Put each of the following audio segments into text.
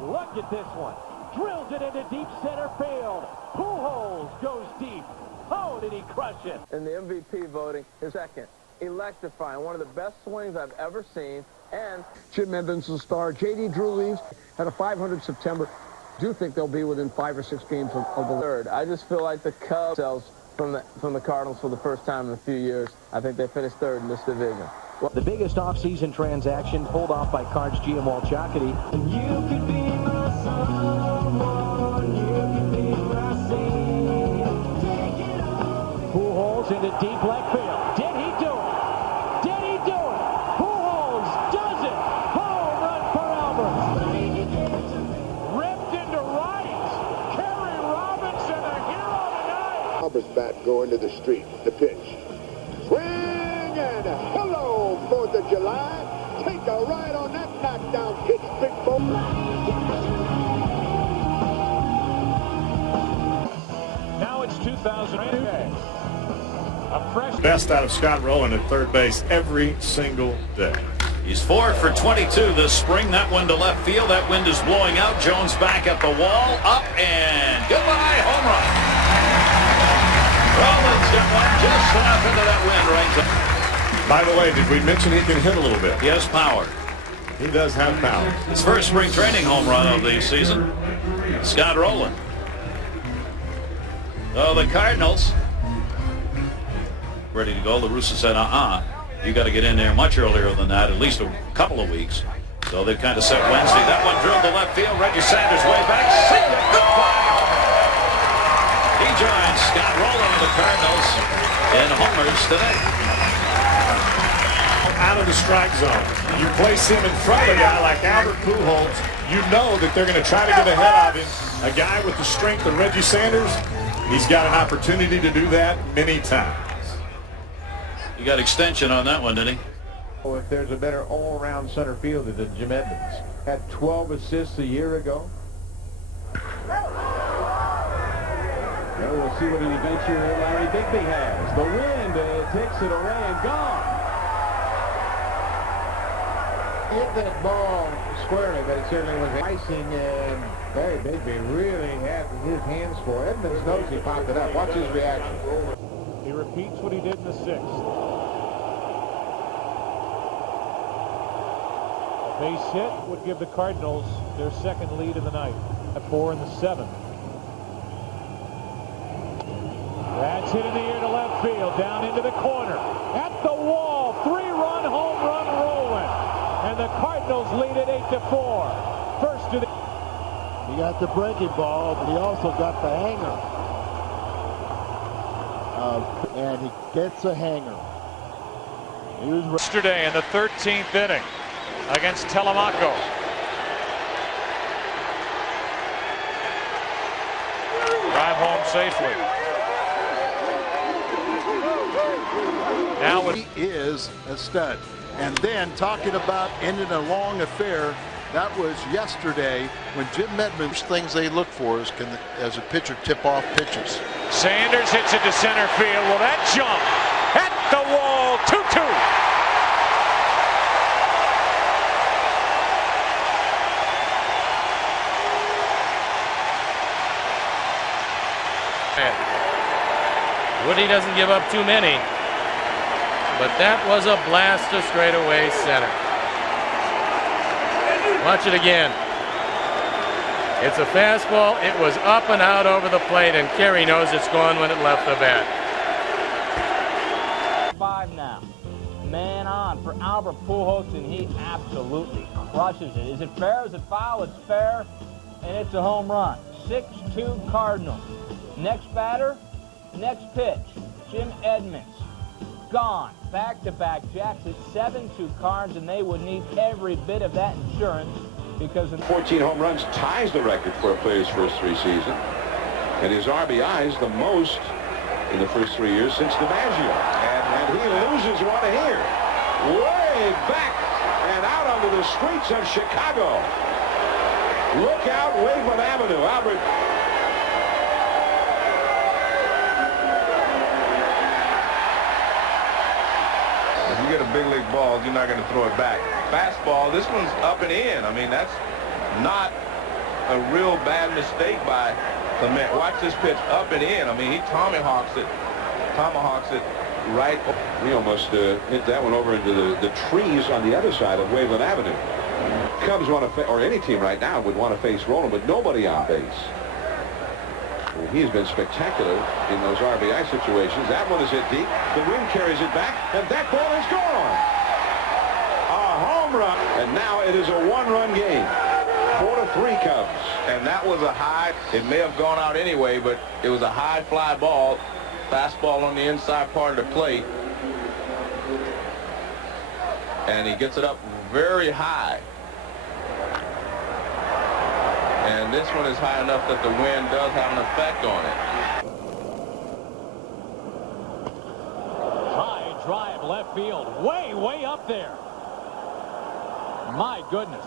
Look at this one. Drills it into deep center field. Pujols goes deep. Oh, did he crush it? In the MVP voting, his second. Electrifying. One of the best swings I've ever seen. And Jim Edmonds, the star. J.D. Drew leaves. Had a 500 September. Do think they'll be within 5 or 6 games of the third. I just feel like the Cubs from the Cardinals for the first time in a few years. I think they finished third in this division. Well, the biggest offseason transaction pulled off by Cards GM Walchakity. You could be my someone, you could be my scene. Take it on. Pujols into deep left field. Did he do it? Did he do it? Pujols does it. Home run for Albert. Ripped into right. Kerry Robinson, a hero tonight. Albert's bat going to the street. The pitch. Swing and hello, 4th of July. Take a ride on that knockdown pitch, big boy. Now it's 2002. A fresh Best out of Scott Rowland at third base every single day. He's 4 for 22 this spring. That one to left field. That wind is blowing out. Jones back at the wall. Up and goodbye. Home run. Rowland's got one just enough into that wind right there. By the way, did we mention he can hit a little bit? He has power. He does have power. His first spring training home run of the season. Scott Rowland. So the Cardinals ready to go. La Russa said, you got to get in there much earlier than that, at least a couple of weeks. So they've kind of set Wednesday. That one drilled to left field. Reggie Sanders way back. See it. Goodbye. He joins Scott Rowland of the Cardinals in homers today. Out of the strike zone. You place him in front of a guy like Albert Pujols, you know that they're going to try to get ahead of him. A guy with the strength of Reggie Sanders, he's got an opportunity to do that many times. He got extension on that one, didn't he? Oh, if there's a better all-around center fielder than Jim Edmonds. Had 12 assists a year ago. Well, we'll see what an adventure Larry Bigby has. The wind takes it away and gone. Hit that ball squarely, but it certainly was icing, and Larry Bigby really had his hands for it. Edmonds knows he popped it up. Watch his reaction. He repeats what he did in the 6th. A base hit would give the Cardinals their second lead of the night at 4 in the 7th. That's hit in the air to left field, down into the corner. At the wall, 3-run home run Rowland. And the Cardinals lead it 8-4. First to the... He got the breaking ball, but he also got the hanger. And he gets a hanger. He was yesterday in the 13th inning against Telemaco. Drive home safely. Now he is a stud. And then talking about ending a long affair, that was yesterday when Jim Edmonds, things they look for is as a pitcher tip off pitches. Sanders hits it to center field. Well, that jump at the wall, 2-2. Woody doesn't give up too many, but that was a blast to straightaway center. Watch it again. It's a fastball. It was up and out over the plate, and Kerry knows it's gone when it left the bat. 5 now. Man on for Albert Pujols, and he absolutely crushes it. Is it fair? Is it foul? It's fair, and it's a home run. 6-2 Cardinals. Next batter, next pitch. Jim Edmonds. Gone. Back-to-back jacks at 7-2 Cards, and they would need every bit of that insurance because... 14 home runs ties the record for a player's first 3 seasons. And his RBIs the most in the first 3 years since DiMaggio. And he loses one here. Way back and out onto the streets of Chicago. Look out, Waveland Avenue. Albert... You get a big league ball, you're not going to throw it back. Fastball, this one's up and in. I mean, that's not a real bad mistake by Clement. Watch this pitch up and in. I mean, he tomahawks it right. He almost hit that one over into the trees on the other side of Waveland Avenue. Cubs want to, or any team right now would want to face Roland with nobody on base. Well, he's been spectacular in those RBI situations. That one is hit deep. The wind carries it back, and that ball is gone. A home run, and now it is a one-run game. 4-3 Cubs. And that was a high. It may have gone out anyway, but it was a high fly ball. Fastball on the inside part of the plate. And he gets it up very high. And this one is high enough that the wind does have an effect on it. High drive left field. Way up there. My goodness.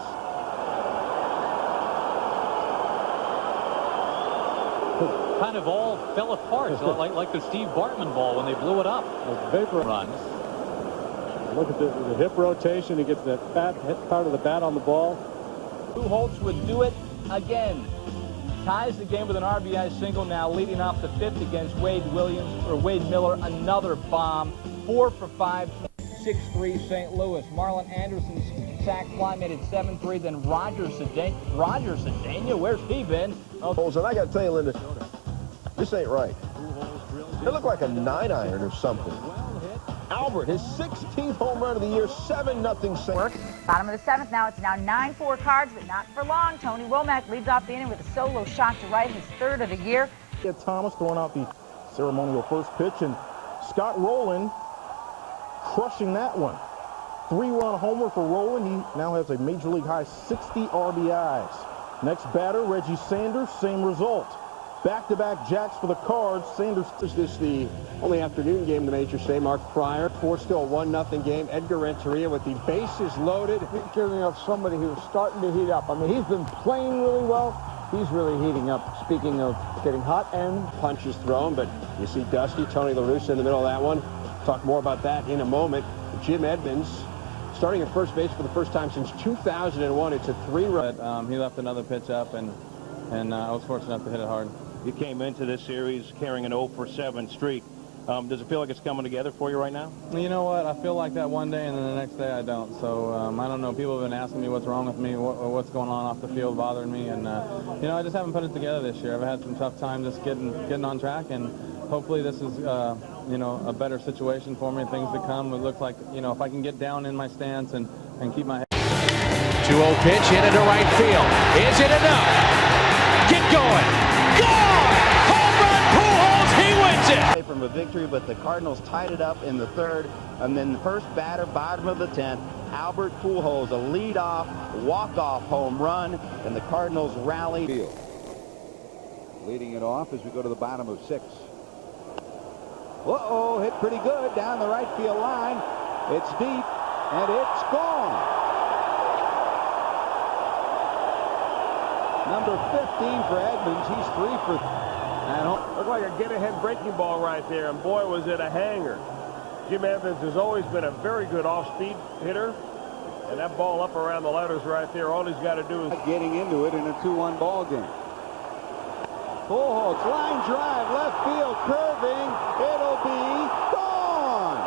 Kind of all fell apart, so like the Steve Bartman ball when they blew it up. Vapor runs. Look at the hip rotation. He gets that hit part of the bat on the ball. Pujols would do it again. Ties the game with an RBI single, now leading off the fifth against Wade Miller. Another bomb. 4 for 5. 6-3 St. Louis. Marlon Anderson's sac fly made it 7-3. Then Roger Cedeno, where's he been? And I got to tell you, Linda, this ain't right. It looked like a 9-iron or something. Albert, his 16th home run of the year, 7-0 St. Bottom of the 7th now. It's now 9-4 Cards, but not for long. Tony Womack leads off the inning with a solo shot to right, his 3rd of the year. Thomas throwing out the ceremonial first pitch, and Scott Rowland crushing that one. 3-run homer for Rowland. He now has a major league high 60 RBIs. Next batter, Reggie Sanders, same result. Back-to-back jacks for the Cards. Sanders. This is the only afternoon game the majors say. Mark Pryor, 4 still 1-0 game. Edgar Renteria with the bases loaded. Giving up somebody who's starting to heat up. I mean, he's been playing really well. He's really heating up. Speaking of getting hot, and punches thrown, but you see Dusty, Tony La Russa in the middle of that one. Talk more about that in a moment. Jim Edmonds starting at first base for the first time since 2001. It's a 3-run. He left another pitch up, and I was fortunate enough to hit it hard. You came into this series carrying an 0-for-7 streak. Does it feel like it's coming together for you right now? You know what? I feel like that one day, and then the next day I don't. So I don't know. People have been asking me what's wrong with me, what's going on off the field bothering me, and you know, I just haven't put it together this year. I've had some tough time just getting on track, and hopefully this is you know, a better situation for me. Things to come. It looks like, you know, if I can get down in my stance and keep my head. 2-0 pitch hit into right field. Is it enough? Get going. Gone! Home run, Pujols, he wins it! From a victory, but the Cardinals tied it up in the 3rd, and then the first batter, bottom of the 10th, Albert Pujols, a lead-off, walk-off home run, and the Cardinals rally. Leading it off as we go to the bottom of 6. Uh-oh, hit pretty good down the right field line. It's deep, and it's gone. Number 15 for Edmonds. He's 3 for at home. Looked like a get-ahead breaking ball right there, and boy, was it a hanger. Jim Edmonds has always been a very good off-speed hitter, and that ball up around the letters right there, all he's got to do is getting into it in a 2-1 ball game. Pujols, line drive, left field, curving. It'll be gone.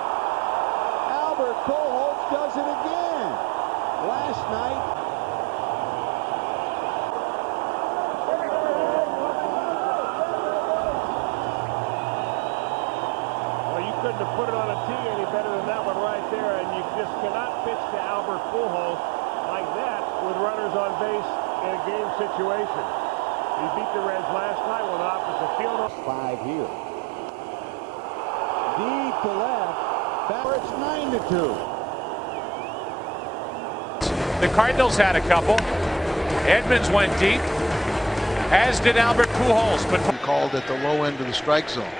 Albert Pujols does it again. Last night. couldn't have put it on a tee any better than that one right there, and you just cannot pitch to Albert Pujols like that with runners on base in a game situation. He beat the Reds last night with opposite field. 5 here. Deep to left. It's 9-2. The Cardinals had a couple. Edmonds went deep, as did Albert Pujols. But called at the low end of the strike zone.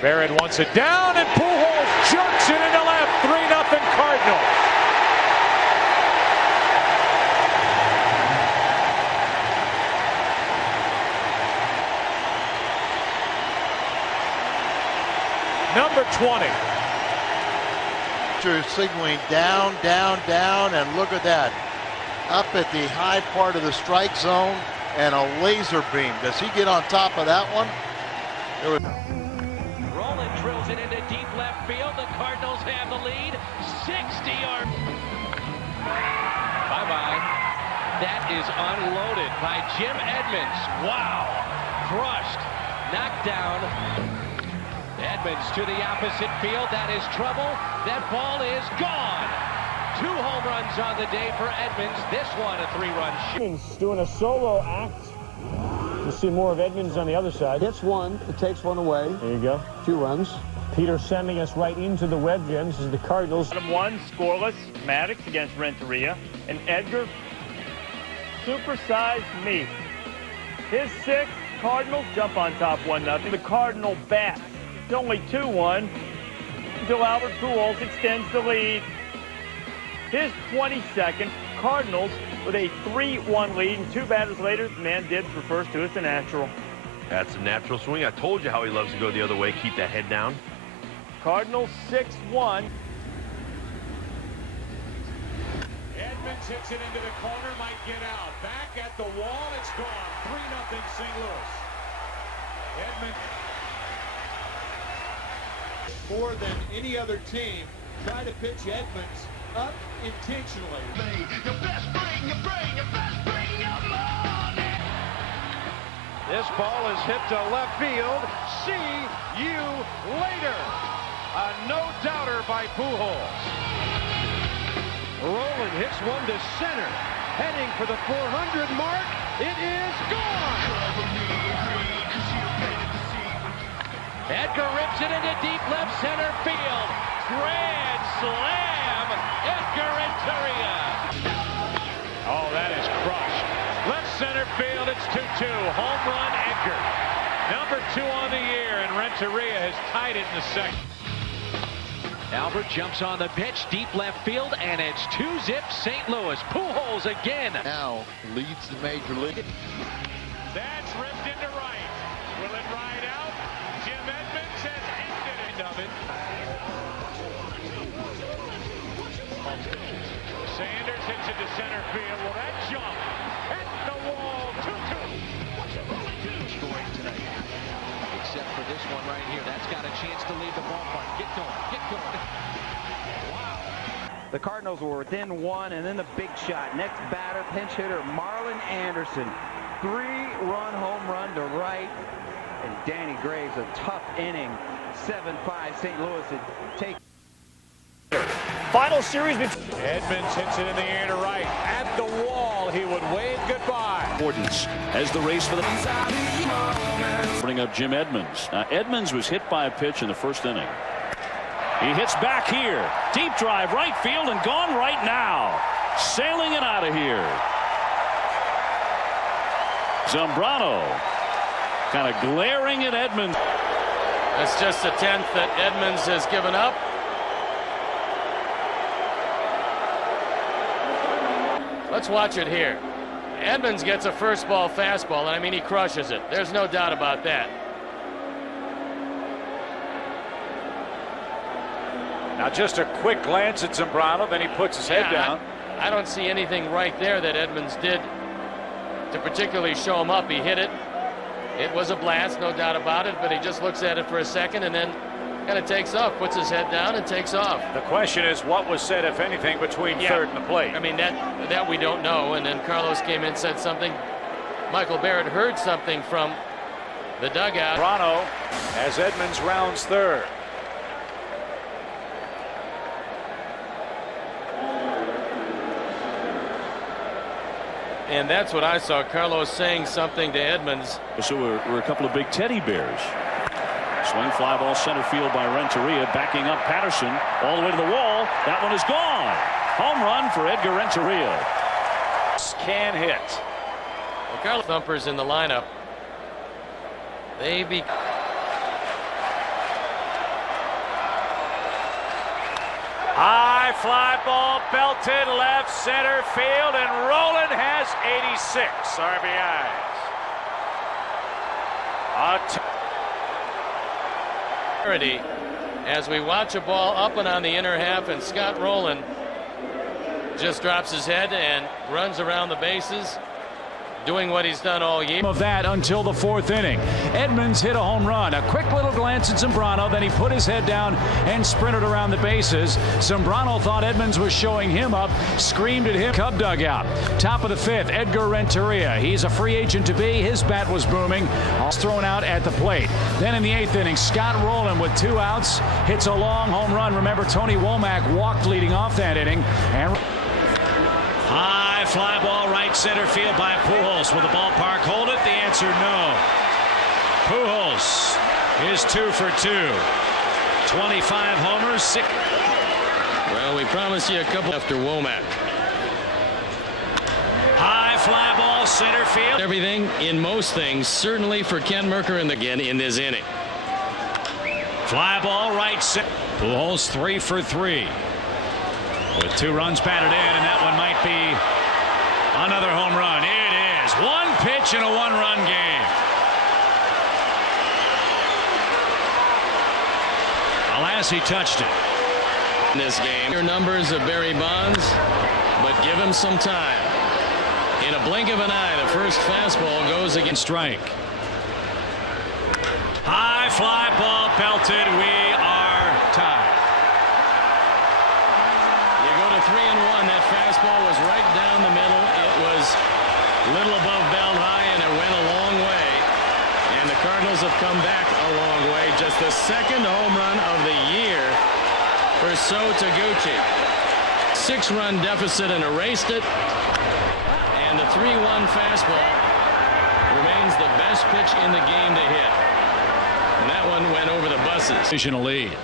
Barrett wants it down, and Pujols jerks it into left. 3-0 Cardinals. Number 20. Signaling down, down, down, and look at that. Up at the high part of the strike zone, and a laser beam. Does he get on top of that one? Roland drills it into deep left field. The Cardinals have the lead. 60 yards. Bye-bye. That is unloaded by Jim Edmonds. Wow. Crushed. Knocked down. Edmonds to the opposite field. That is trouble. That ball is gone. 2 home runs on the day for Edmonds. This one a 3-run shot. Edmonds doing a solo act. You'll see more of Edmonds on the other side. Hits one, it takes one away. There you go. 2 runs. Peter sending us right into the web, Jim. This is the Cardinals. Bottom 1, scoreless. Maddox against Renteria. And Edgar, supersized me. His 6th, Cardinals jump on top 1-0. The Cardinal bats. It's only 2-1 until Albert Pujols extends the lead. His 22nd, Cardinals with a 3-1 lead, and 2 batters later, the man Dibbs refers to as the natural. That's a natural swing. I told you how he loves to go the other way, keep that head down. Cardinals 6-1. Edmonds hits it into the corner, might get out. Back at the wall, it's gone. 3-0 St. Louis. Edmonds, more than any other team, try to pitch Edmonds up intentionally. Your best bring your money. This ball is hit to left field. See you later. A no-doubter by Pujols. Roland hits one to center. Heading for the 400 mark. It is gone. Edgar rips it into deep left center field. Grand slam. Edgar Renteria. Oh, that is crushed. Left center field, it's 2-2. Home run, Edgar. Number 2 on the year, and Renteria has tied it in the second. Albert jumps on the pitch, deep left field, and it's 2-zip St. Louis. Pujols again. Now leads the major league. That's ripped into right. Will it ride out? Jim Edmonds has ended of it. Sanders hits it to center field. Will that jump? Hit the wall. 2-2. Scoring tonight. Except for this one right here. That's got a chance to leave the ballpark. Get going. Get going. Wow. The Cardinals were within 1, and then the big shot. Next batter, pinch hitter Marlon Anderson. 3-run home run to right. And Danny Graves, a tough inning. 7-5 St. Louis had taken. Final series. Edmonds hits it in the air to right. At the wall, he would wave goodbye. Importance as the race for the... Bring up Jim Edmonds. Now, Edmonds was hit by a pitch in the first inning. He hits back here. Deep drive, right field, and gone right now. Sailing it out of here. Zambrano kind of glaring at Edmonds. That's just the 10th that Edmonds has given up. Let's watch it here. Edmonds gets a first ball fastball, and I mean, he crushes it. There's no doubt about that. Now just a quick glance at Zambrano, then he puts his head down. I don't see anything right there that Edmonds did to particularly show him up. He hit it. It was a blast, no doubt about it, but he just looks at it for a second and then kind of takes off, puts his head down and takes off. The question is, what was said, if anything, between third and the plate? I mean, that we don't know. And then Carlos came in, said something. Michael Barrett heard something from the dugout. Zambrano as Edmonds rounds third. And that's what I saw, Carlos saying something to Edmonds. So we're a couple of big teddy bears. Swing fly ball center field by Renteria, backing up Patterson all the way to the wall. That one is gone. Home run for Edgar Renteria. Can hit. Well, Carlos thumpers in the lineup. They be. High fly ball belted left center field, and Roland has 86 RBIs. As we watch a ball up and on the inner half, and Scott Rowland just drops his head and runs around the bases. doing what he's done all year. Of that until the fourth inning. Edmonds hit a home run. A quick little glance at Zambrano, then he put his head down and sprinted around the bases. Zambrano thought Edmonds was showing him up, screamed at him. Cub dugout. Top of the fifth, Edgar Renteria. He's a free agent to be. His bat was booming. All thrown out at the plate. Then in the eighth inning, Scott Rowland with 2 outs hits a long home run. Remember, Tony Womack walked leading off that inning. And high fly ball right center field by Pujols. Will the ballpark hold it? The answer, no. Pujols is 2 for 2. 25 homers, 6. Well, we promised you a couple after Womack. High fly ball center field. Everything in most things, certainly for Ken Merker again in this inning. Fly ball right center. Pujols 3 for 3. With 2 runs batted in, and that one might be another home run. It is. 1 pitch in a 1-run game. Alas, he touched it. In this game, your numbers of Barry Bonds, but give him some time. In a blink of an eye, the first fastball goes against strike. High fly ball belted. We are tied. You go to 3-1. That fastball was right down the middle. It was little above belt high, and it went a long way. And the Cardinals have come back a long way. Just the second home run of the year for So Taguchi. 6-run deficit and erased it. And the 3-1 fastball remains the best pitch in the game to hit. And that one went over the buses. Divisional lead.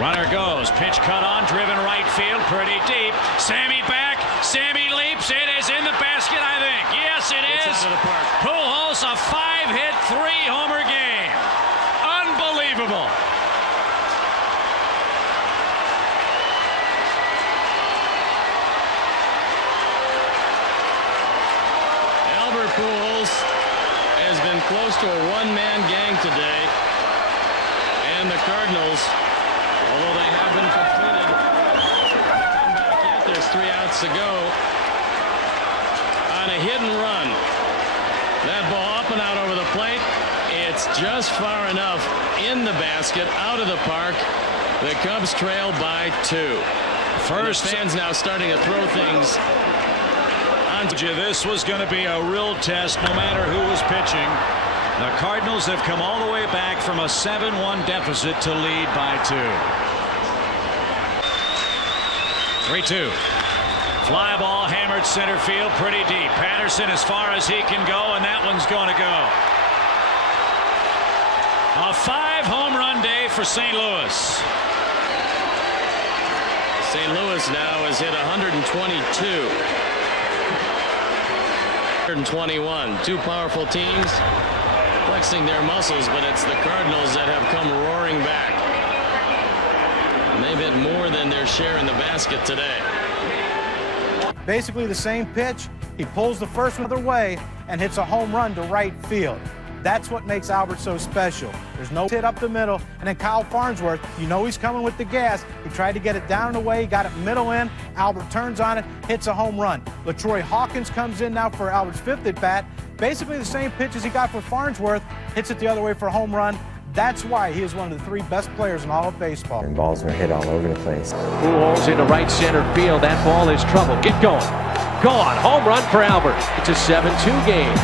Runner goes. Pitch cut on. Driven right field. Pretty deep. Sammy back. Sammy leaps. It is in the basket, I think. Yes, it is. Out of the park. Pujols, a 5-hit, 3-homer game. Unbelievable. Pujols has been close to a one-man gang today, and the Cardinals, although they have been completed, come back yet. There's 3 outs to go on a hit and run. That ball up and out over the plate. It's just far enough in the basket, out of the park. The Cubs trail by 2. First, fans now starting to throw things. This was going to be a real test no matter who was pitching. The Cardinals have come all the way back from a 7-1 deficit to lead by 2. 3-2. Fly ball hammered center field pretty deep. Patterson as far as he can go, and that one's going to go. A 5-home run day for St. Louis. St. Louis now has hit 122. 121. 2 powerful teams flexing their muscles, but it's the Cardinals that have come roaring back. And they've hit more than their share in the basket today. Basically the same pitch. He pulls the first one the other way and hits a home run to right field. That's what makes Albert so special. There's no hit up the middle, and then Kyle Farnsworth, you know he's coming with the gas. He tried to get it down and away, got it middle in. Albert turns on it, hits a home run. LaTroy Hawkins comes in now for Albert's 5th at bat. Basically the same pitch as he got for Farnsworth, hits it the other way for a home run. That's why he is one of the 3 best players in all of baseball. And balls are hit all over the place. Pujols into right center field. That ball is trouble. Get going. Gone. Home run for Albert. It's a 7-2 game.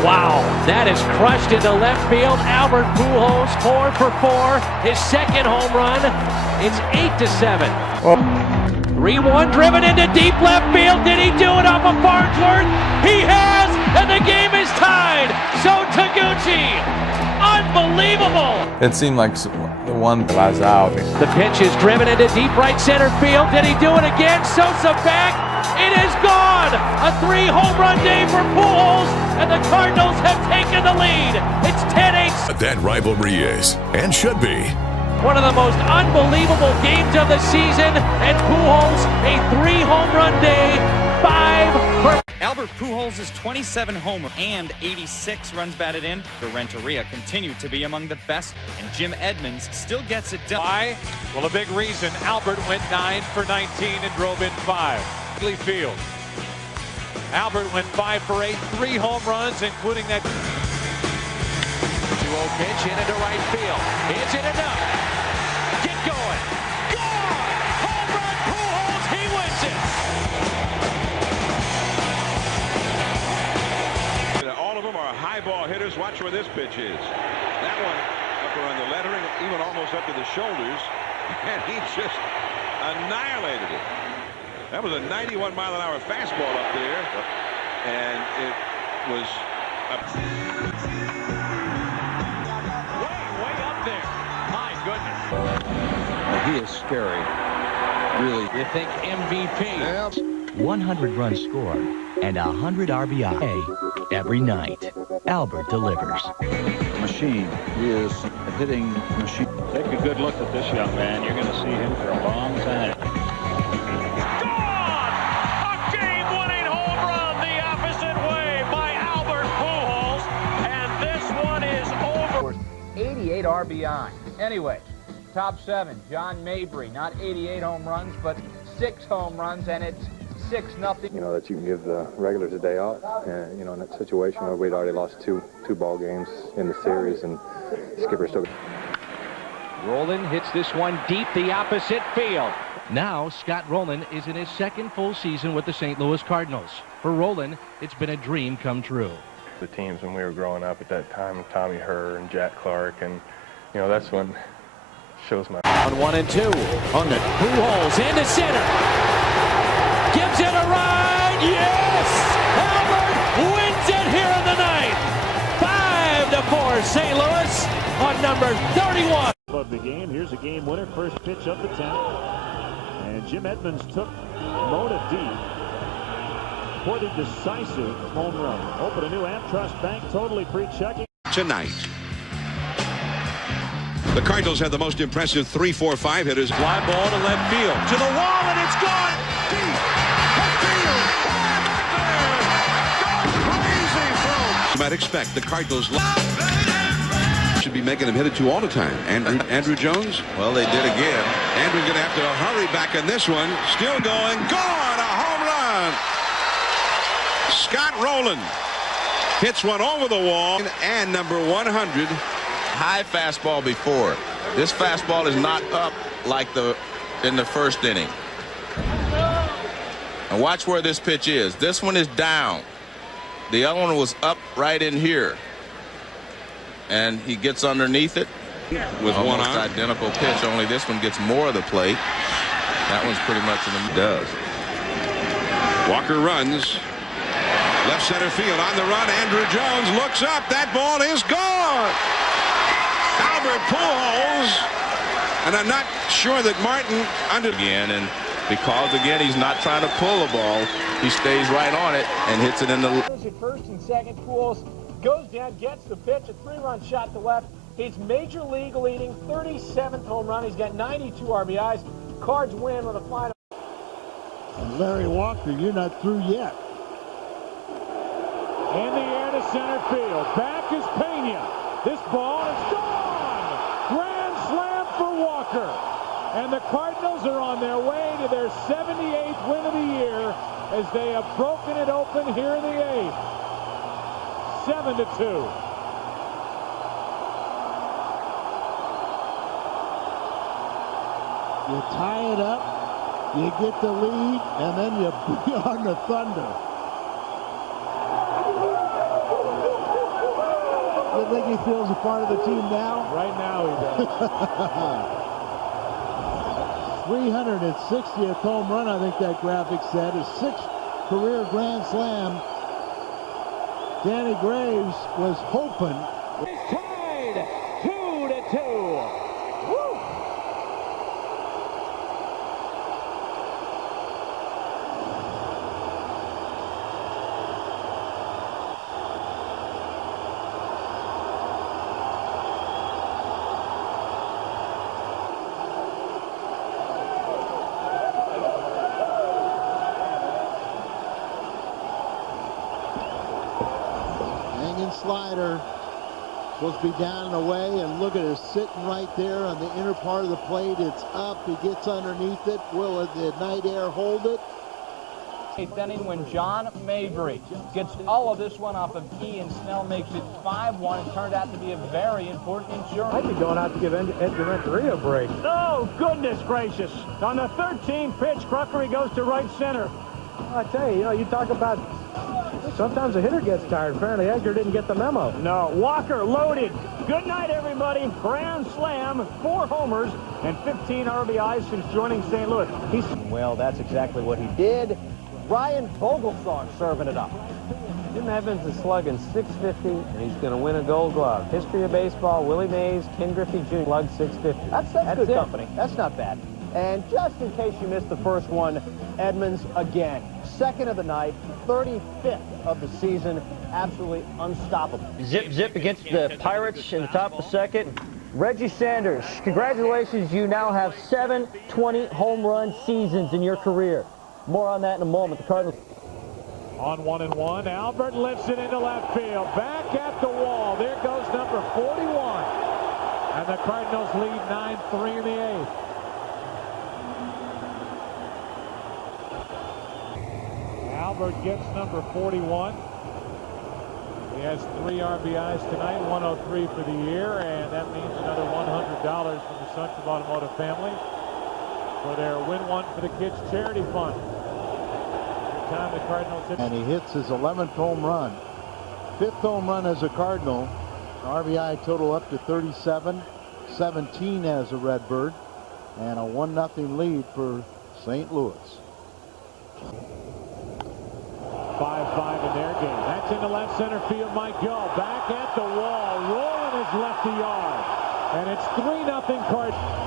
Wow, that is crushed into left field. Albert Pujols 4 for 4. His second home run. It's 8-7. 3-1 driven into deep left field. Did he do it off of Farnsworth? He has, and the game is tied. So Taguchi, unbelievable. It seemed like the one that was out. The pitch is driven into deep right center field. Did he do it again? Sosa back. It is gone. A 3-home run day for Pujols, and the Cardinals have taken the lead. It's 10-8. That rivalry is, and should be, one of the most unbelievable games of the season, and Pujols a 3-home run day, 5 for Albert Pujols' 27 homers and 86 runs batted in. Renteria continued to be among the best, and Jim Edmonds still gets it done. Why? Well, a big reason. Albert went 9 for 19 and drove in 5. Field. Albert went 5 for 8, 3 home runs, including that 2-0 pitch into right field. Is it enough? Get going. Gone! Home run, Pujols. He wins it. All of them are high ball hitters. Watch where this pitch is. That one up around the lettering, even almost up to the shoulders, and he just annihilated it. That was a 91-mile-an-hour fastball up there, and it was up. Way up there. My goodness. He is scary. Really. You think MVP? Yeah. 100 runs scored and 100 RBI every night. Albert delivers. Machine. He is a hitting machine. Take a good look at this young man. You're going to see him for a long time. A game-winning home run the opposite way by Albert Pujols, and this one is over. 88 RBI. Anyway, top 7, John Mabry, not 88 home runs, but 6 home runs, and it's 6-0. You know, that you can give the regulars a day off, and you know, in that situation where we'd already lost two ball games in the series, and skipper still. Rolen hits this one deep the opposite field. Now Scott Rolen is in his second full season with the St. Louis Cardinals. For Rolen, it's been a dream come true. The teams when we were growing up at that time, Tommy Herr and Jack Clark, and you know, that's when shows my. On 1 and 2, on the Pujols into center. Gives it a ride. Yes! Albert wins it here in the ninth. 5-4 St. Louis on number 31. Of the game. Here's a game winner. First pitch of the 10th. And Jim Edmonds took Mota deep for the decisive home run. Open a new AmTrust Bank, totally pre-checking. Tonight, the Cardinals have the most impressive 3-4-5 hitters. Fly ball to left field. To the wall, and it's gone. Deep. Left field. Crazy throw. You might expect the Cardinals should be making them hit it to all the time. Andrew Jones. Well, they did again. Andrew's going to have to hurry back in this one. Still going. Gone. A home run. Scott Rolen hits one over the wall. And number 100. High fastball before. This fastball is not up like in the first inning. And watch where this pitch is. This one is down. The other one was up right in here. And he gets underneath it with almost one identical pitch, only this one gets more of the plate. That one's pretty much in the does. Walker runs. Left center field on the run. Andrew Jones looks up. That ball is gone. Albert Pujols. And I'm not sure that Martin again, and because again he's not trying to pull the ball, he stays right on it and hits it in the. First and second, Pujols goes down, gets the pitch, a 3-run shot to left. His major league leading 37th home run. He's got 92 RBIs. Cards win with a final. And Larry Walker, you're not through yet. In the air to center field. Back is Pena. This ball is gone. Grand slam for Walker. And the Cardinals are on their way to their 78th win of the year as they have broken it open here in the 8th. 7-2. You tie it up, you get the lead, and then you be on the Thunder. You think he feels a part of the team now? Right now he does. 360th home run, I think that graphic said, his 6th career Grand Slam. Danny Graves was hoping. It's tied 2-2. Woo! Slider supposed to be down and away, and look at it sitting right there on the inner part of the plate. It's up. He gets underneath it. Will the night air hold it? 8th inning when John Mabry gets all of this one off of Ian Snell, makes it 5-1. It turned out to be a very important insurance. I'd be going out to give Edgar Renteria a break. Oh, goodness gracious. On the 13th pitch, Crockery goes to right center. I tell you, you talk about sometimes a hitter gets tired. Apparently, Edgar didn't get the memo. No, Walker loaded. Good night, everybody. Grand slam, 4 homers, and 15 RBIs since joining St. Louis. Well, that's exactly what he did. Ryan Vogelsong serving it up. Jim Edmonds is slugging .650, and he's going to win a Gold Glove. History of baseball, Willie Mays, Ken Griffey Jr. slugged .650. That's good company. That's not bad. And just in case you missed the first one, Edmonds again. 2nd of the night, 35th of the season. Absolutely unstoppable. Zip against the Pirates in the top of the 2nd. Reggie Sanders, congratulations. You now have 7 20 home run seasons in your career. More on that in a moment. The Cardinals. On 1-1, Albert lifts it into left field. Back at the wall. There goes number 41. And the Cardinals lead 9-3 in the 8th. Albert gets number 41. He has 3 RBIs tonight, 103 for the year, and that means another $100 from the Sons of Automotive family for their Win One for the Kids charity fund. Every time the Cardinals hit. And he hits his 11th home run. 5th home run as a Cardinal. RBI total up to 37, 17 as a Redbird, and a 1-0 lead for St. Louis. 5-5 in their game. That's into left center field. Might go back at the wall. Rolling is left the yard, and it's 3-0 Cardinals.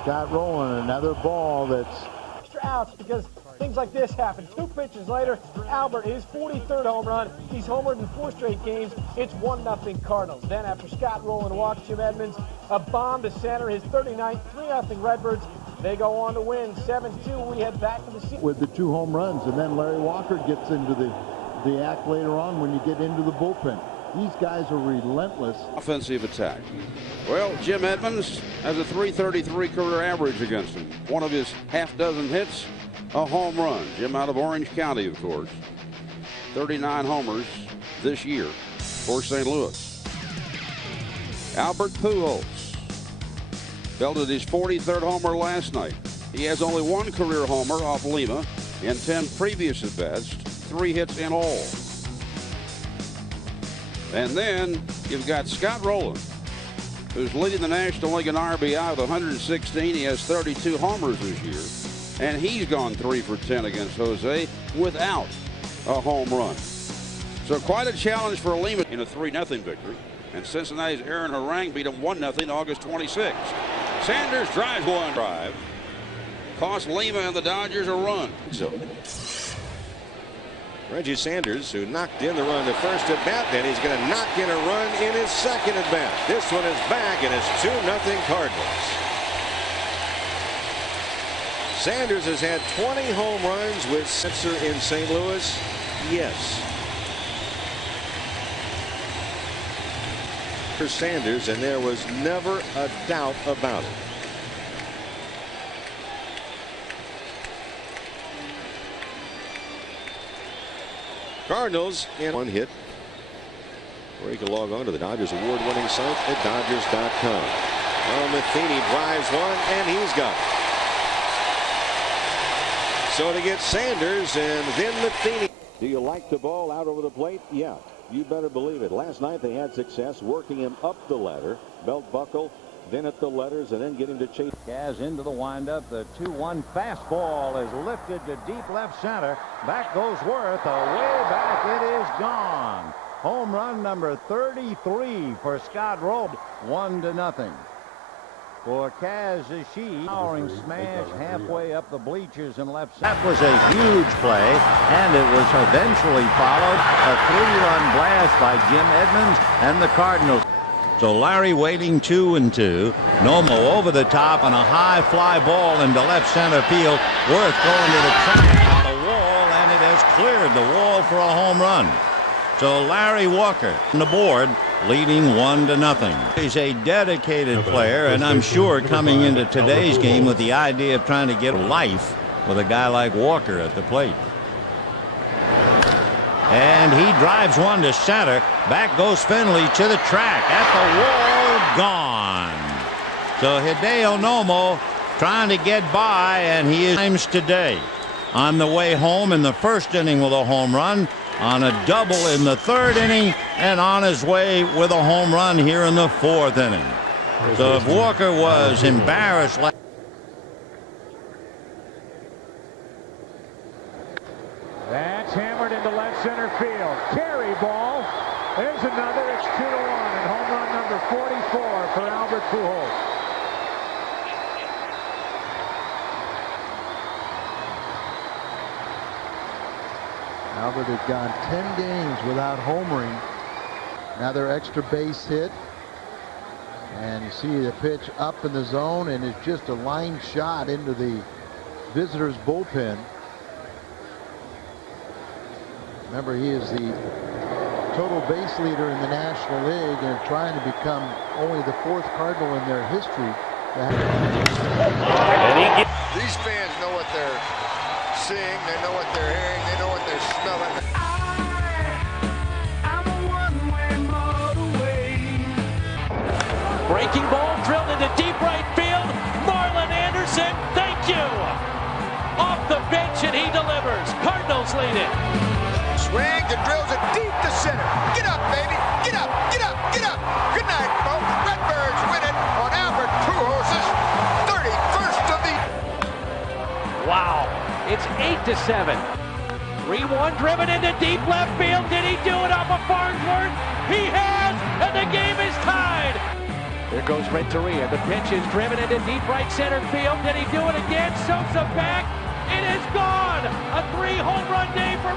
Scott Rowland, another ball that's extra outs because things like this happen. 2 pitches later, Albert, his 43rd home run. He's homered in 4 straight games. It's 1-0 Cardinals. Then after Scott Rowland walks Jim Edmonds, a bomb to center, his 39th, 3-0 Redbirds. They go on to win 7-2. We head back to the season with the 2 home runs, and then Larry Walker gets into the act later on when you get into the bullpen. These guys are relentless. Offensive attack. Well, Jim Edmonds has a .333 career average against him. One of his half-dozen hits, a home run. Jim out of Orange County, of course. 39 homers this year for St. Louis. Albert Pujols belted his 43rd homer last night. He has only 1 career homer off Lima in 10 previous at-bats, 3 hits in all. And then you've got Scott Rowland, who's leading the National League in RBI with 116. He has 32 homers this year. And he's gone 3 for 10 against Jose without a home run. So quite a challenge for Lima in a 3-0 victory. And Cincinnati's Aaron Harang beat him 1-0 August 26. Sanders drives one drive. Cost Lima and the Dodgers a run. So Reggie Sanders, who knocked in the run the first at bat, then he's going to knock in a run in his second at bat. This one is back, and it's 2-0 Cardinals. Sanders has had 20 home runs with Spencer in St. Louis. Yes. For Sanders, and there was never a doubt about it. Cardinals in 1 hit, or you can log on to the Dodgers award-winning site at Dodgers.com. Well, Matheny drives one, and he's got it. So to get Sanders and then Matheny. Do you like the ball out over the plate? Yeah, you better believe it. Last night they had success working him up the ladder, belt buckle, then at the letters, and then getting to chase. Gaz into the windup. The 2-1 fastball is lifted to deep left center. Back goes Worth. Away back. It is gone. Home run number 33 for Scott Rowland. 1-0. For Kaz Ishi, powering smash halfway up the bleachers in left center. That was a huge play, and it was eventually followed a 3-run blast by Jim Edmonds and the Cardinals. So Larry waiting 2-2. Nomo over the top on a high fly ball into left center field. Worth going to the track at the wall, and it has cleared the wall for a home run. So Larry Walker on the board leading 1-0. He's a dedicated player, and I'm sure coming into today's game with the idea of trying to get life with a guy like Walker at the plate. And he drives one to center. Back goes Finley to the track. At the wall, gone. So Hideo Nomo trying to get by, and he is times today. On the way home in the first inning with a home run, on a double in the third inning, and on his way with a home run here in the fourth inning. So if Walker was embarrassed. That's hammered into left center field. Carry ball. There's another. It's 2-1, and home run number 44 for Albert Pujols. Albert had gone 10 games without homering. Another extra base hit. And you see the pitch up in the zone, and it's just a line shot into the visitors' bullpen. Remember, he is the total base leader in the National League and trying to become only the 4th Cardinal in their history. These fans know what they're seeing, they know what they're hearing, they know what they're smelling. I'm a one-way motorway. Breaking ball drilled into deep right field. Marlon Anderson, thank you. Off the bench, and he delivers. Cardinals lead it. Swings and drills it deep to center. Get up, baby. Get up, get up, get up. Good night, folks. Redbirds win it on Albert Pujols' 31st of the... Wow. It's 8-7. 3-1 driven into deep left field. Did he do it off of Farnsworth? He has, and the game is tied. There goes Renteria. The pitch is driven into deep right center field. Did he do it again? Sosa back. It is gone. A 3-home run day for...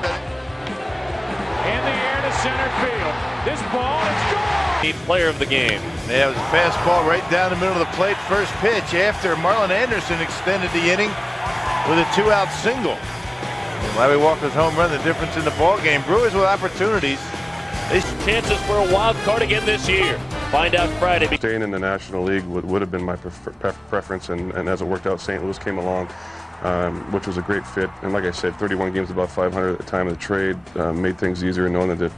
In the air to center field. This ball is gone. Player of the game. They have a fastball right down the middle of the plate. First pitch after Marlon Anderson extended the inning with a 2-out single. And Larry Walker's home run, the difference in the ball game. Brewers with opportunities. Chances for a wild card again this year. Find out Friday. Staying in the National League would have been my preference, and as it worked out, St. Louis came along, which was a great fit. And like I said, 31 games, about 500 at the time of the trade, made things easier knowing that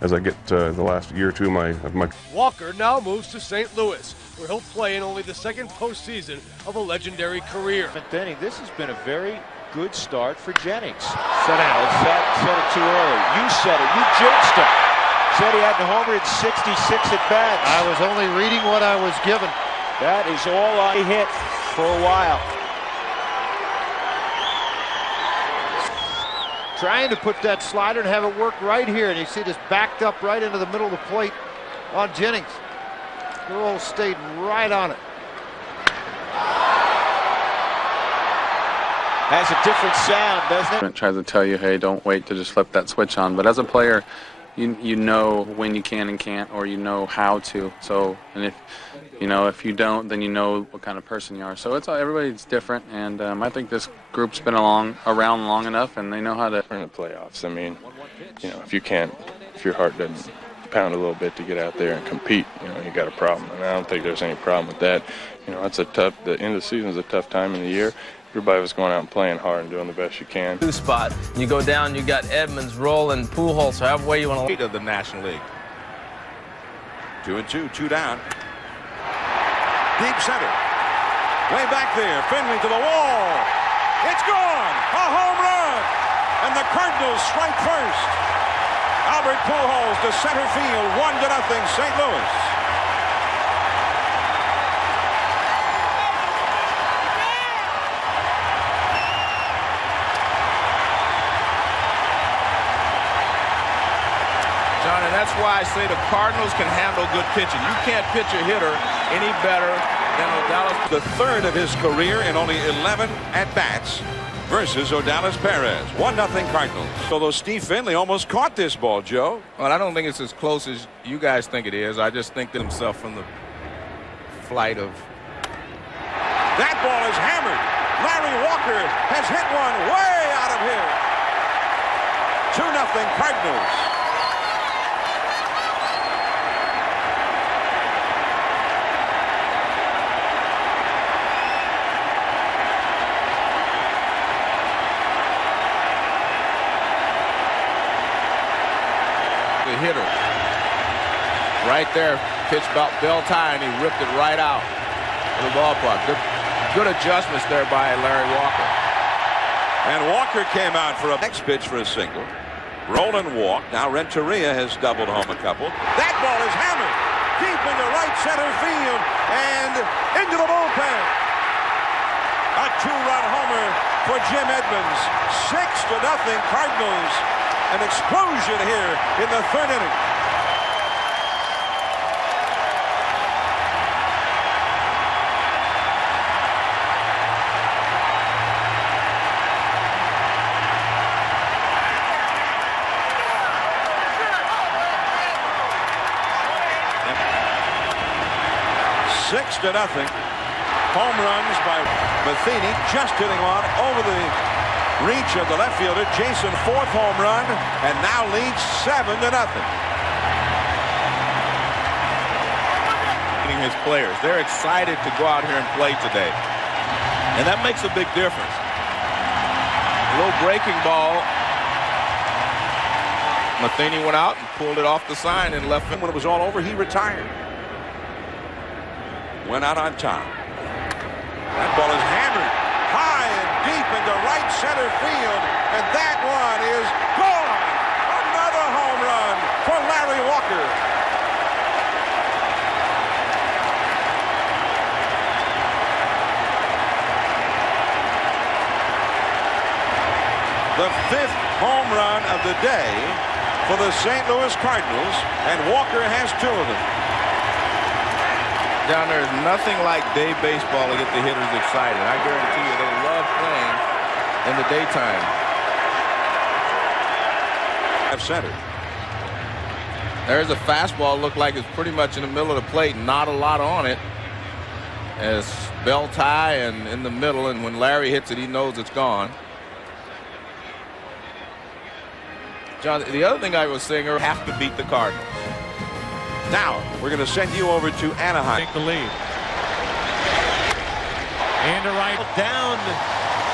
as I get the last year or two of my... Walker now moves to St. Louis, where he'll play in only the second postseason of a legendary career. Denny, this has been a very good start for Jennings. Said it too early. You said it. You jinxed him. Said he hadn't homered in 66 at bats. I was only reading what I was given. That is all I hit for a while. Trying to put that slider and have it work right here, and you see this backed up right into the middle of the plate on Jennings. Pujols stayed right on it. Has a different sound, doesn't it? It tries to tell you, hey, don't wait to just flip that switch on. But as a player, you know when you can and can't, or you know how to. So, and if you don't, then you know what kind of person you are. So everybody's different, and I think this group's been around long enough, and they know how to. In the playoffs, I mean, if your heart doesn't pound a little bit to get out there and compete, you got a problem. And I don't think there's any problem with that. The end of the season is a tough time in the year. Everybody was going out and playing hard and doing the best you can. Two spot. You go down, you got Edmonds, Rolling, Pujols, however way you want to. Of the National League. 2-2, 2 down. Deep center. Way back there. Finley to the wall. It's gone. A home run. And the Cardinals strike first. Albert Pujols to center field. 1-0 St. Louis. John, and that's why I say the Cardinals can handle good pitching. You can't pitch a hitter any better than Odalis. The third of his career in only 11 at-bats versus Odalis Perez. 1-0 Cardinals. Although Steve Finley almost caught this ball, Joe. Well, I don't think it's as close as you guys think it is. I just think that himself from the flight of... That ball is hammered. Larry Walker has hit one way out of here. 2-0 Cardinals. right there, pitch about belt high, and he ripped it right out of the ballpark. Good adjustments there by Larry Walker. And Walker came out for a next pitch for a single. Roland walked. Now Renteria has doubled home a couple. That ball is hammered deep into right center field and into the bullpen. A two-run homer for Jim Edmonds. 6-0 Cardinals. An explosion here in the third inning. Six to nothing. Home runs by Matheny, just hitting on over the reach of the left fielder. Jason, fourth home run, and now leads 7-0. His players, they're excited to go out here and play today, and that makes a big difference. A little breaking ball. Matheny went out and pulled it off the sign and left him. When it was all over, he retired. Went out on top. That ball is hammered high and deep into right center field, and that one is gone. Another home run for Larry Walker. The 5th home run of the day for the St. Louis Cardinals, and Walker has 2 of them. Down there is nothing like day baseball to get the hitters excited. I guarantee you they love playing in the daytime. Center. There's a fastball, looked like it's pretty much in the middle of the plate, not a lot on it. As belt high and in the middle, and when Larry hits it, he knows it's gone. John, the other thing I was saying, have to beat the Cardinals. Now, we're going to send you over to Anaheim. Take the lead. And to right. Down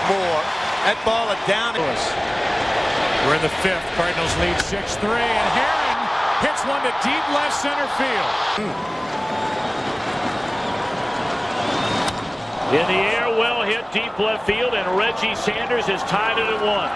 more. That ball down. We're in the 5th. Cardinals lead 6-3. And Herring hits one to deep left center field. In the air, well hit deep left field, and Reggie Sanders has tied it at 1.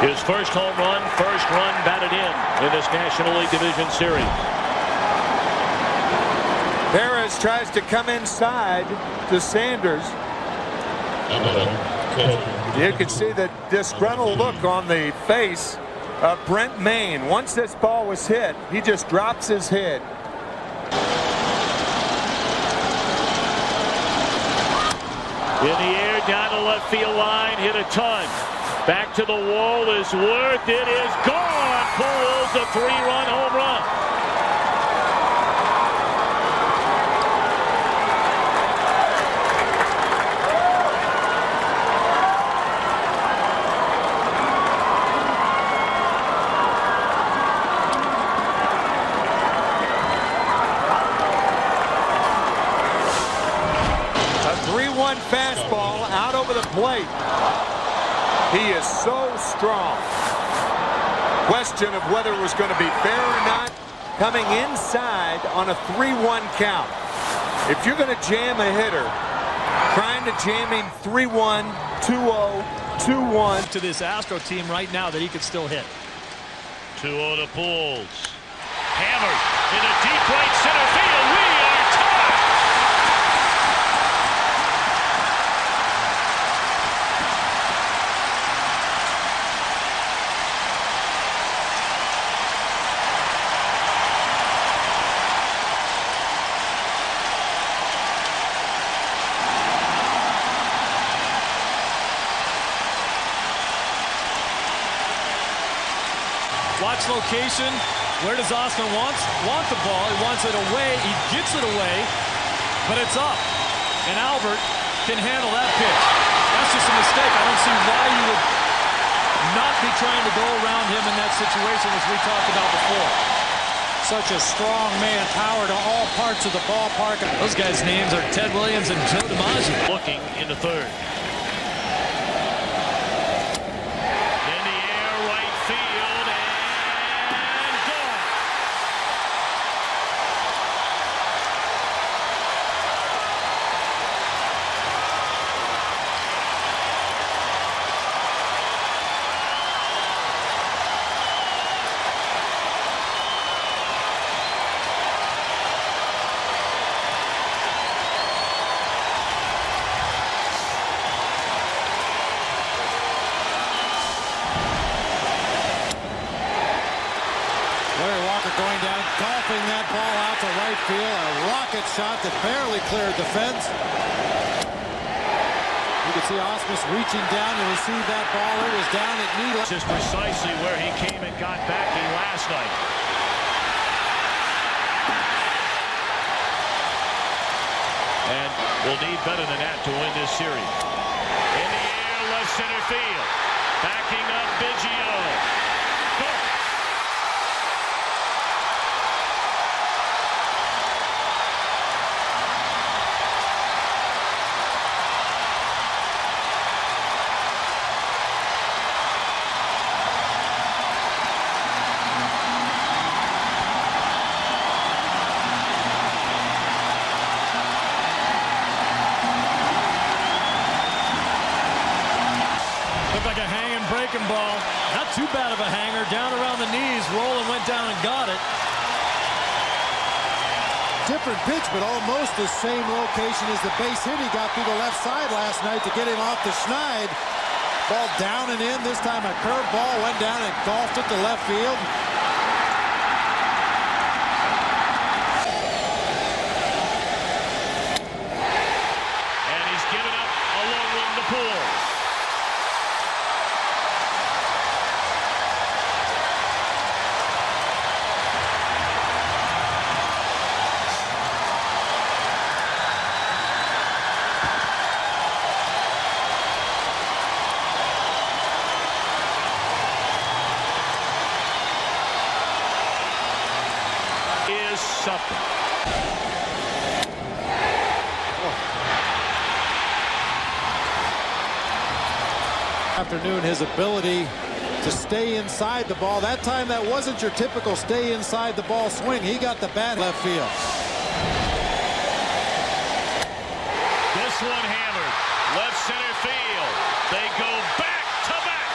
His first home run, first run batted in this National League Division Series. Perez tries to come inside to Sanders. You can see the disgruntled look on the face of Brent Maine. Once this ball was hit, he just drops his head. In the air, down the left field line, hit a ton. Back to the wall is Worth. It is gone. Pujols, a 3-run home run. A 3-1 fastball out over the plate. He is so strong. Question of whether it was going to be fair or not. Coming inside on a 3-1 count. If you're going to jam a hitter, trying to jam him 3-1, 2-0, 2-1. To this Astro team right now that he could still hit. 2-0 to Pujols. Hammered into deep right center field. We are tied. Watch location. Where does Oscar want the ball? He wants it away. He gets it away, but it's up. And Albert can handle that pitch. That's just a mistake. I don't see why you would not be trying to go around him in that situation, as we talked about before. such a strong man, power to all parts of the ballpark. Those guys' names are Ted Williams and Joe DiMaggio. Looking in the third. In the air, right field, and gone. Going down, golfing that ball out to right field. A rocket shot that barely cleared the fence. You can see Osmus reaching down to receive that ball. It was down at knee. This is precisely where he came and got Backy last night. And will need better than that to win this series. In the air, left center field. Backing up Biggio. Go. Like a hanging breaking ball. Not too bad of a hanger. Down around the knees. Roland went down and got it. Different pitch, but almost the same location as the base hit he got through the left side last night to get him off the schneid. Ball down and in. This time a curve ball went down and golfed it to left field. And he's given up a long one to Pujols. Is something. Afternoon, his ability to stay inside the ball. That time that wasn't your typical stay inside the ball swing. He got the bat left field. This one hammered. Left center field. They go back to back.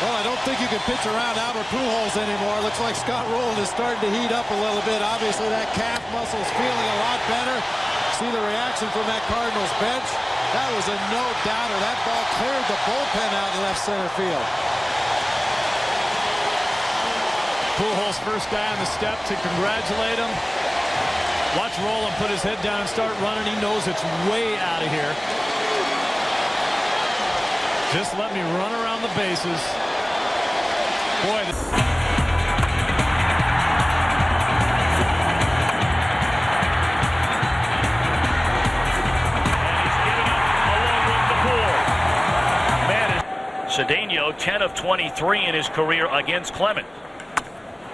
I don't think you can pitch around Albert Pujols anymore. Looks like Scott Rowland is starting to heat up a little bit. Obviously, that calf muscle's feeling a lot better. See the reaction from that Cardinals bench. That was a no-doubter. That ball cleared the bullpen out in left center field. Pujols, first guy on the step to congratulate him. Watch Rowland put his head down and start running. He knows it's way out of here. Just let me run around the bases. Boy. Cedeno, 10 of 23 in his career against Clement.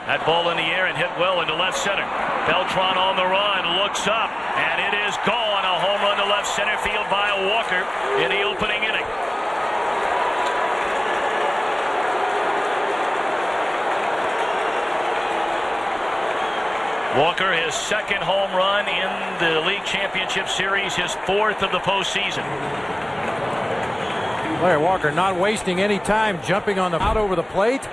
That ball in the air and hit well into left center. Beltran on the run, looks up, and it is gone. A home run to left center field by Walker in the opening inning. Walker, his second home run in the League Championship Series, his fourth of the postseason. Larry Walker not wasting any time jumping on the out over the plate.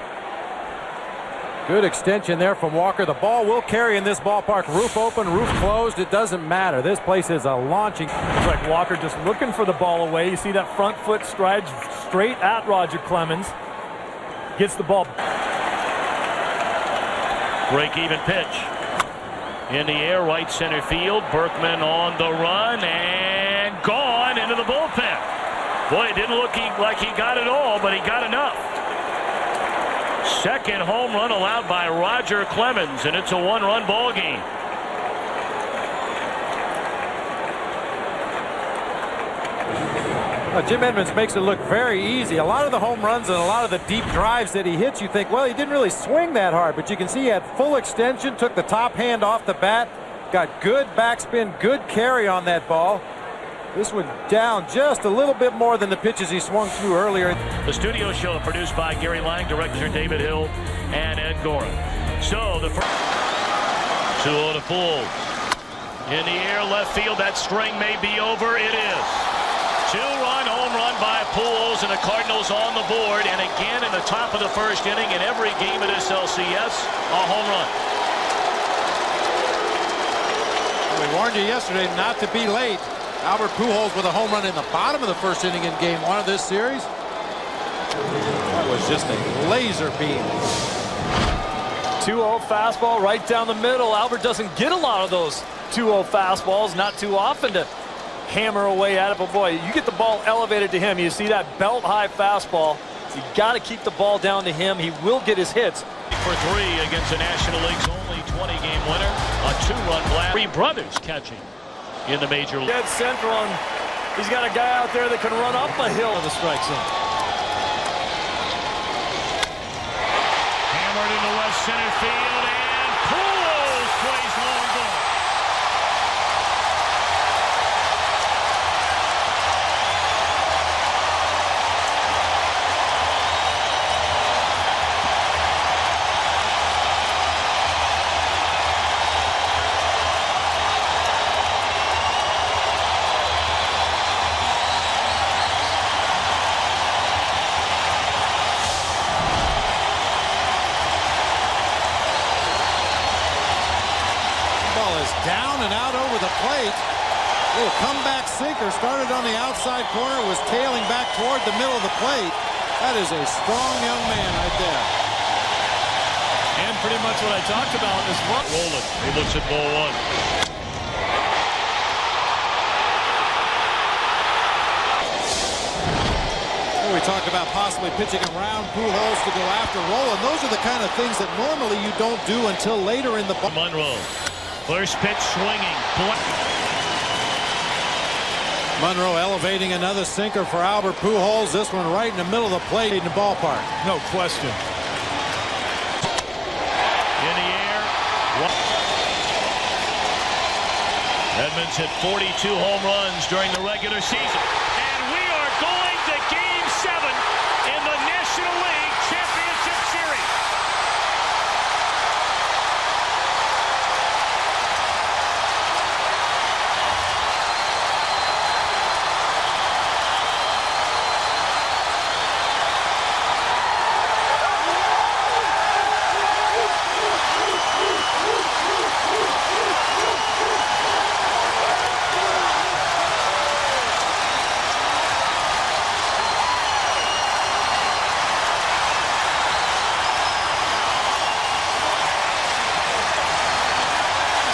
Good extension there from Walker. The ball will carry in this ballpark. Roof open, roof closed. It doesn't matter. This place is a launching. It's like Walker just looking for the ball away. You see that front foot stride straight at Roger Clemens. Gets the ball. Break even pitch. In the air, right center field. Berkman on the run and gone into the bullpen. Boy, it didn't look like he got it all, but he got enough. Second home run allowed by Roger Clemens, and it's a one-run ball game. Jim Edmonds makes it look very easy. A lot of the home runs and a lot of the deep drives that he hits, you think, well, he didn't really swing that hard, but you can see he had full extension, took the top hand off the bat, got good backspin, good carry on that ball. This one down just a little bit more than the pitches he swung through earlier. The studio show produced by Gary Lang, director David Hill, and Ed Gora. So the first 2-0 to Pujols. In the air, left field, that string may be over. It is. 2-run home run by Pujols, and the Cardinals on the board. And again, in the top of the first inning, in every game at SLCS, a home run. We warned you yesterday not to be late. Albert Pujols with a home run in the bottom of the first inning in Game 1 of this series. That was just a laser beam. 2-0 fastball right down the middle. Albert doesn't get a lot of those 2-0 fastballs, not too often to hammer away at it, but boy, you get the ball elevated to him. You see that belt-high fastball. So you got to keep the ball down to him. He will get his hits. For 3 against the National League's only 20-game winner. A 2-run blast. 3 brothers catching in the major league. Dead central, and he's got a guy out there that can run up a hill of the strike zone. Hammered into left center field, and Pujols plays long ball. Down and out over the plate. Little comeback sinker started on the outside corner, was tailing back toward the middle of the plate. That is a strong young man right there. And pretty much what I talked about is run. Rolling. He looks at ball 1. We talked about possibly pitching around Pujols to go after Roland. Those are the kind of things that normally you don't do until later in the ball. Monroe. First pitch swinging. Monroe elevating another sinker for Albert Pujols. This one right in the middle of the plate in the ballpark. No question. In the air. Edmonds hit 42 home runs during the regular season. And we are going to Game 7 in the National League Championship Series.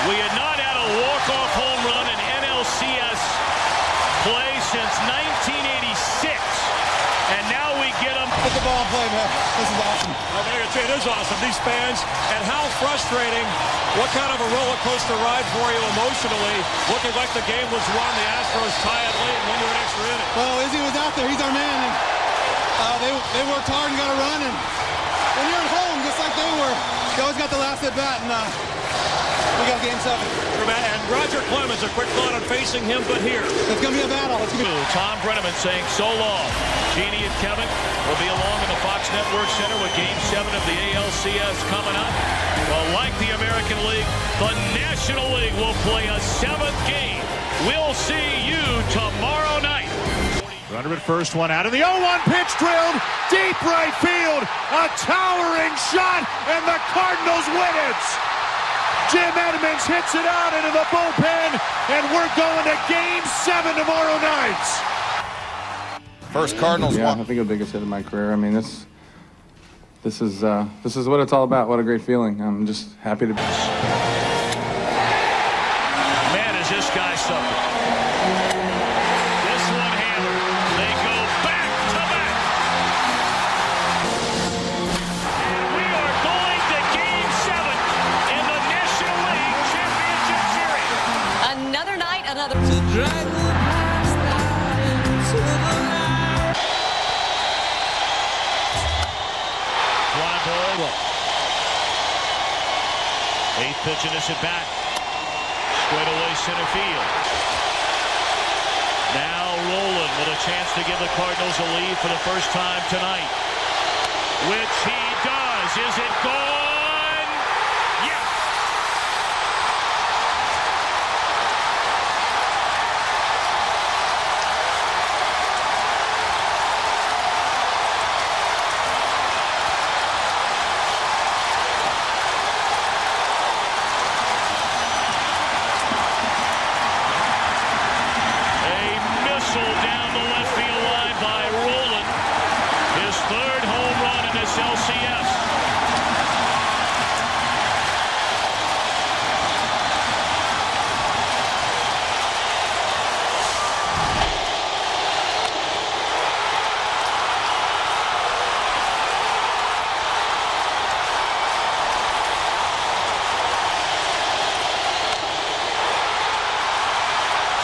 We had not had a walk-off home run in NLCS play since 1986, and now we get them. Put the ball in play, man. This is awesome. It is awesome. These fans, and how frustrating. What kind of a roller coaster ride for you emotionally? Looking like the game was won. The Astros tie it late and win an extra inning. Well, Izzy was out there. He's our man. And, they worked hard and got a run. And when you're at home, just like they were, you always got the last at bat. And we got Game 7. And Roger Clemens, a quick thought on facing him, but here. It's going to be a battle. It's gonna be... Tom Brenneman saying so long. Jeannie and Kevin will be along in the Fox Network Center with Game 7 of the ALCS coming up. Well, like the American League, the National League will play a 7th game. We'll see you tomorrow night. Runner at first, one out, and the 0-1 pitch drilled deep right field. A towering shot, and the Cardinals win it. Jim Edmonds hits it out into the bullpen, and we're going to Game 7 tomorrow night. First Cardinals. Yeah, I think the biggest hit of my career. I mean, this is what it's all about. What a great feeling. I'm just happy to be. something. This one hammered. They go back to back. And we are going to Game 7 in the National League Championship Series. Another night, another. Fly ball. Eighth pitch in this at bat. Straight away center field. Now Roland with a chance to give the Cardinals a lead for the first time tonight. Which he does. Is it gone? Yes. Down the left field line by Roland. His third home run in this LCS.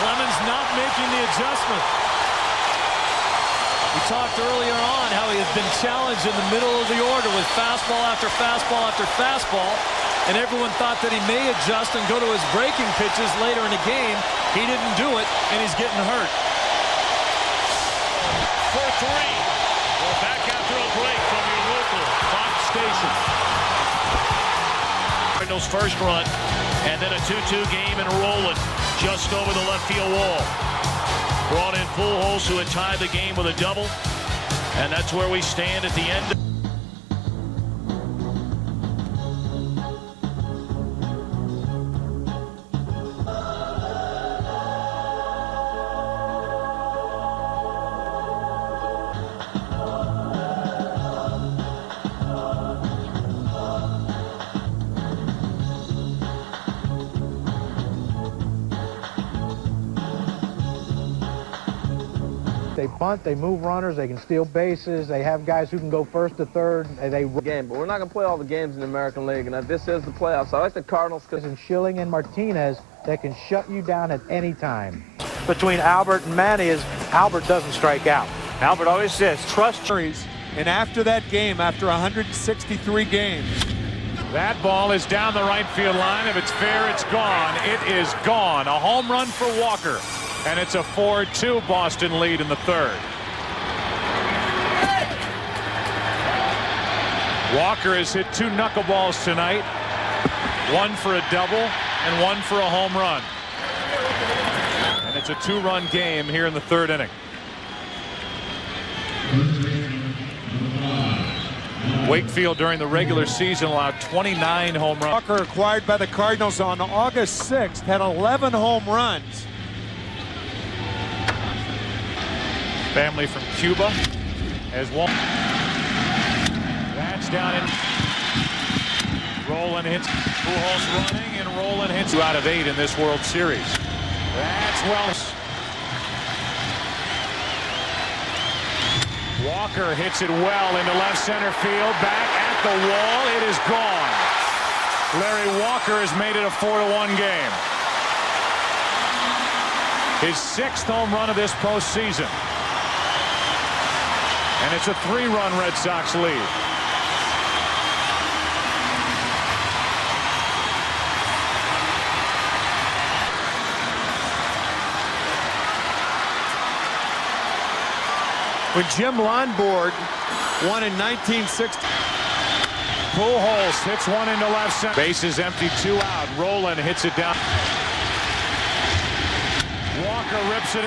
Clemens not making the adjustment. We talked earlier on how he has been challenged in the middle of the order with fastball after fastball after fastball, and everyone thought that he may adjust and go to his breaking pitches later in the game. He didn't do it, and he's getting hurt. For 3. We're back after a break from your local Fox station. Cardinals' first run, and then a 2-2 game in Roland just over the left field wall. Brought in Pujols, who had tied the game with a double, and that's where we stand at the end. They bunt, they move runners, they can steal bases, they have guys who can go first to third. They game, but we're not going to play all the games in the American League, and this is the playoffs. I like the Cardinals because and Schilling and Martinez that can shut you down at any time. Between Albert and Manny is Albert doesn't strike out. Albert always says, trust. And after that game, after 163 games, that ball is down the right field line. If it's fair, it's gone. It is gone. A home run for Walker. And it's a 4-2 Boston lead in the third. Walker has hit 2 knuckleballs tonight. 1 for a double and 1 for a home run. And it's a 2-run game here in the third inning. Wakefield during the regular season allowed 29 home runs. Walker, acquired by the Cardinals on August 6th, had 11 home runs. Family from Cuba as one. That's down in. Roland hits. Pujols running, and Roland hits 2 out of 8 in this World Series. That's well. Walker hits it well into left center field. Back at the wall. It is gone. Larry Walker has made it a 4-1 game. His 6th home run of this postseason. And it's a 3-run Red Sox lead. When Jim Lonborg won in 1960. Pujols hits one into left center. Bases empty, 2 out. Roland hits it down. Walker rips it